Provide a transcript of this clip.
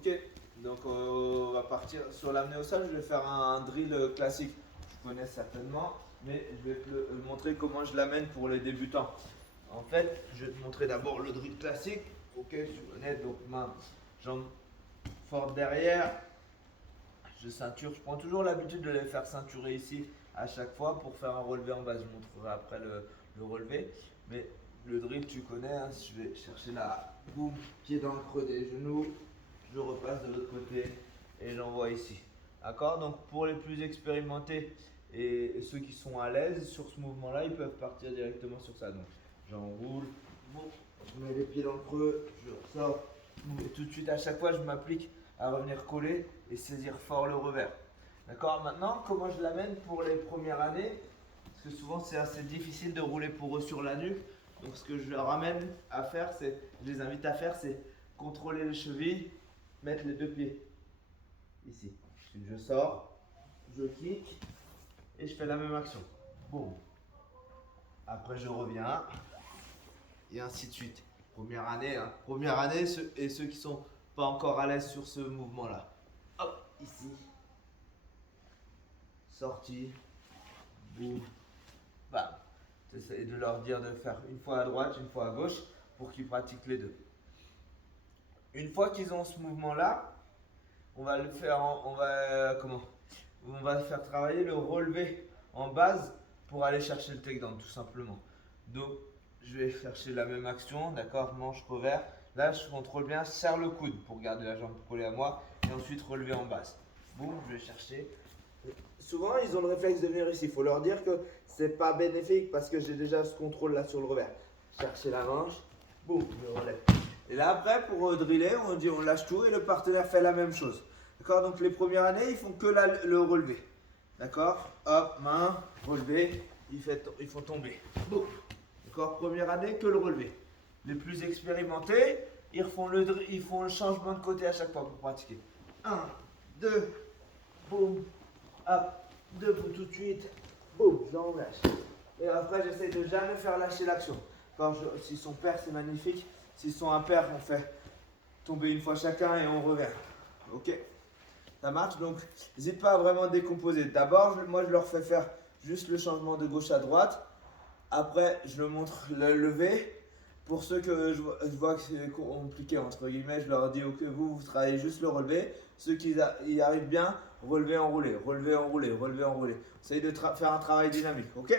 Ok, donc on va partir sur l'amener au sol. Je vais faire un drill classique. Tu connais certainement, mais je vais te montrer comment je l'amène pour les débutants. En fait, je vais te montrer d'abord le drill classique. Ok, tu connais, donc main, jambe forte derrière. Je ceinture, je prends toujours l'habitude de les faire ceinturer ici à chaque fois pour faire un relevé en bas. Je montrerai après le relevé. Mais le drill, tu connais, hein, je vais chercher la boum, pied dans le creux des genoux. Je repasse de l'autre côté et j'envoie ici. D'accord? Donc pour les plus expérimentés et ceux qui sont à l'aise sur ce mouvement-là, ils peuvent partir directement sur ça. Donc j'enroule, je mets les pieds dans le creux, je ressors. Et tout de suite, à chaque fois, je m'applique à revenir coller et saisir fort le revers. D'accord? Maintenant, comment je l'amène pour les premières années? Parce que souvent, c'est assez difficile de rouler pour eux sur la nuque. Donc ce que je leur amène à faire, je les invite à faire, c'est contrôler les chevilles, mettre les deux pieds ici. Je sors, je kick et je fais la même action. Boum. Après, je reviens et ainsi de suite. Première année, hein. Première année et ceux qui sont pas encore à l'aise sur ce mouvement-là. Hop, ici. Sortie. Boum. Bam. J'essaie de leur dire de faire une fois à droite, une fois à gauche pour qu'ils pratiquent les deux. Une fois qu'ils ont ce mouvement-là, on va le faire, on va faire travailler le relevé en base pour aller chercher le takedown tout simplement. Donc je vais chercher la même action, d'accord, manche revers. Là je contrôle bien, serre le coude pour garder la jambe collée à moi et ensuite relever en base. Boum, je vais chercher. Souvent ils ont le réflexe de venir ici. Il faut leur dire que c'est pas bénéfique parce que j'ai déjà ce contrôle là sur le revers. Chercher la manche, boum, je relève. Et là après pour driller, on dit on lâche tout et le partenaire fait la même chose. D'accord, donc les premières années ils font que le relevé. D'accord, hop, main, relevé, ils font tomber. Boum. D'accord, première année que le relevé. Les plus expérimentés, ils font le changement de côté à chaque fois pour pratiquer. 1, 2, boum, hop, debout tout de suite, boum, j'en lâche. Et après, j'essaie de jamais faire lâcher l'action. S'ils sont pairs, c'est magnifique. S'ils sont impairs, on fait tomber une fois chacun et on revient. Ok? Ça marche, donc n'hésite pas à vraiment décomposer. D'abord, moi je leur fais faire juste le changement de gauche à droite. Après, je leur montre le lever. Pour ceux que je vois que c'est compliqué, entre guillemets, je leur dis ok, vous travaillez juste le relevé. Ceux qui y arrivent bien, relever, enrouler, relever, enrouler, relever, enrouler. Essayez de faire un travail dynamique, ok?